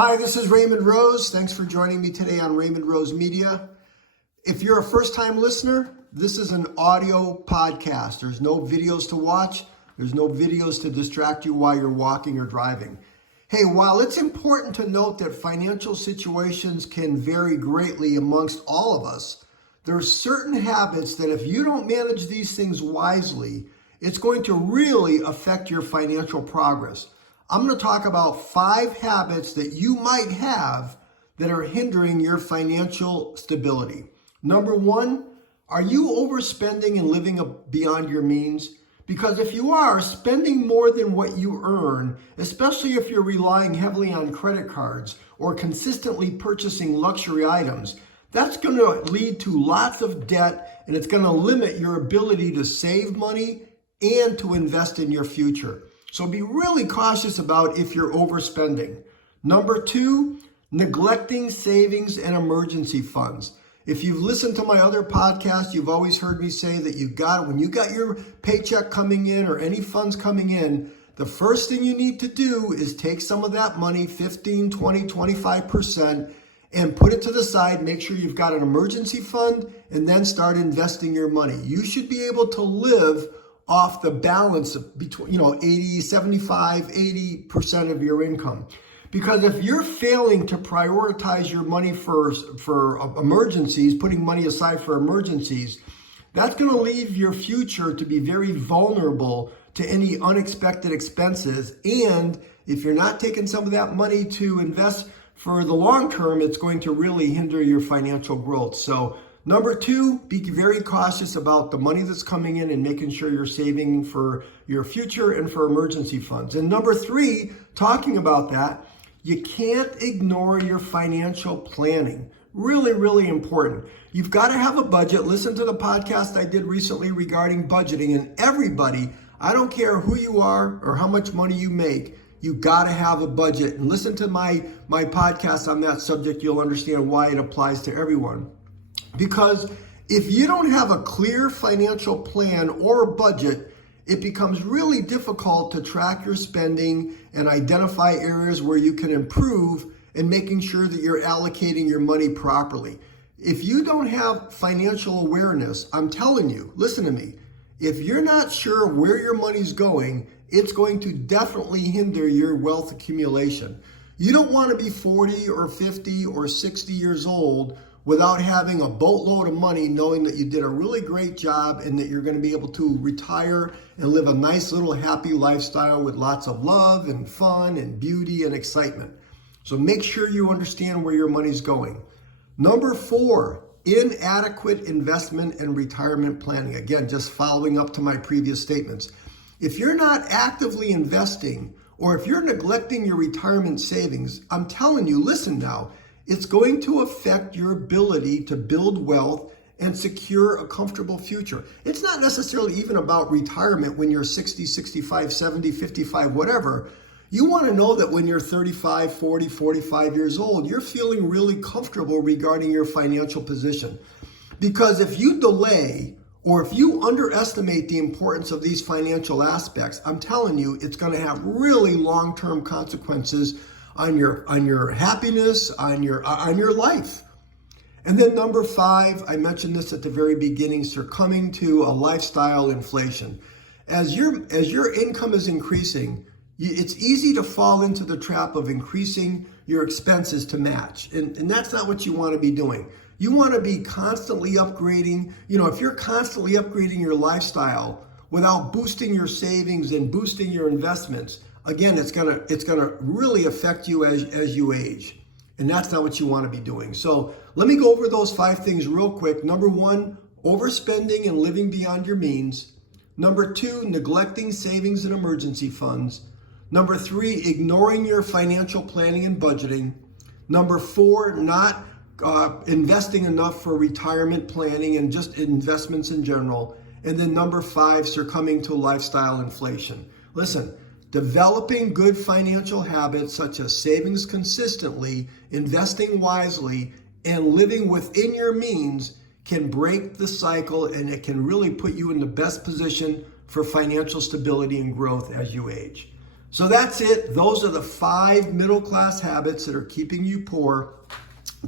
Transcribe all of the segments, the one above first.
Hi, this is Raymond Rose. Thanks for joining me today on Raymond Rose Media. If you're a first-time listener, this is an audio podcast. There's no videos to watch. There's no videos to distract you while you're walking or driving. Hey, while it's important to note that financial situations can vary greatly amongst all of us, there are certain habits that if you don't manage these things wisely, it's going to really affect your financial progress. I'm going to talk about 5 habits that you might have that are hindering your financial stability. Number 1, are you overspending and living beyond your means? Because if you are spending more than what you earn, especially if you're relying heavily on credit cards or consistently purchasing luxury items, that's going to lead to lots of debt, and it's going to limit your ability to save money and to invest in your future. So be really cautious about if you're overspending. Number 2, neglecting savings and emergency funds. If you've listened to my other podcasts, you've always heard me say that when you got your paycheck coming in or any funds coming in, the first thing you need to do is take some of that money, 15, 20, 25%, and put it to the side. Make sure you've got an emergency fund and then start investing your money. You should be able to live off the balance of between 80, 75, 80% of your income. Because if you're failing to prioritize your money for emergencies, putting money aside for emergencies, that's going to leave your future to be very vulnerable to any unexpected expenses. And if you're not taking some of that money to invest for the long term, it's going to really hinder your financial growth. So number 2, be very cautious about the money that's coming in and making sure you're saving for your future and for emergency funds. And number 3, talking about that, you can't ignore your financial planning. Really, really important. You've got to have a budget. Listen to the podcast I did recently regarding budgeting, and everybody, I don't care who you are or how much money you make, you got to have a budget. And listen to my podcast on that subject. You'll understand why it applies to everyone. Because if you don't have a clear financial plan or a budget, it becomes really difficult to track your spending and identify areas where you can improve and making sure that you're allocating your money properly. If you don't have financial awareness, I'm telling you, listen to me, if you're not sure where your money's going, it's going to definitely hinder your wealth accumulation. You don't want to be 40 or 50 or 60 years old without having a boatload of money, knowing that you did a really great job and that you're going to be able to retire and live a nice little happy lifestyle with lots of love and fun and beauty and excitement. So make sure you understand where your money's going. Number 4, inadequate investment and retirement planning. Again, just following up to my previous statements. If you're not actively investing or if you're neglecting your retirement savings, I'm telling you, listen now, it's going to affect your ability to build wealth and secure a comfortable future. It's not necessarily even about retirement when you're 60, 65, 70, 55, whatever. You want to know that when you're 35, 40, 45 years old, you're feeling really comfortable regarding your financial position. Because if you delay or if you underestimate the importance of these financial aspects, I'm telling you, it's going to have really long-term consequences on your happiness, on your life. And then number 5, I mentioned this at the very beginning, succumbing to a lifestyle inflation. As your income is increasing, it's easy to fall into the trap of increasing your expenses to match. And that's not what you want to be doing. You want to be constantly upgrading. If you're constantly upgrading your lifestyle without boosting your savings and boosting your investments, again, it's gonna really affect you as you age. And that's not what you want to be doing. So let me go over those 5 things real quick. Number 1, overspending and living beyond your means. Number 2, neglecting savings and emergency funds. Number 3, ignoring your financial planning and budgeting. Number 4, not investing enough for retirement planning and just investments in general. And then number 5, succumbing to lifestyle inflation. Listen, developing good financial habits such as savings consistently, investing wisely, and living within your means can break the cycle, and it can really put you in the best position for financial stability and growth as you age. So that's it. Those are the 5 middle-class habits that are keeping you poor.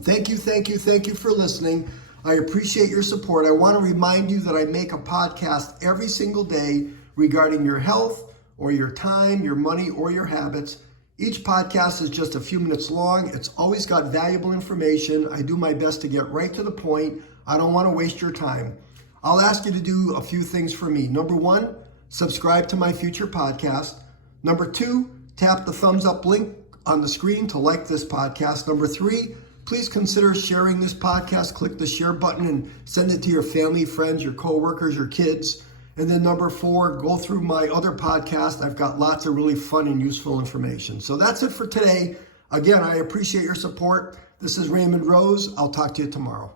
Thank you for listening. I appreciate your support. I want to remind you that I make a podcast every single day regarding your health or your time, your money, or your habits. Each podcast is just a few minutes long. It's always got valuable information. I do my best to get right to the point. I don't want to waste your time. I'll ask you to do a few things for me. Number 1, subscribe to my future podcast. Number 2, tap the thumbs up link on the screen to like this podcast. Number 3, please consider sharing this podcast. Click the share button and send it to your family, friends, your coworkers, your kids. And then number 4, go through my other podcast. I've got lots of really fun and useful information. So that's it for today. Again, I appreciate your support. This is Raymond Rose. I'll talk to you tomorrow.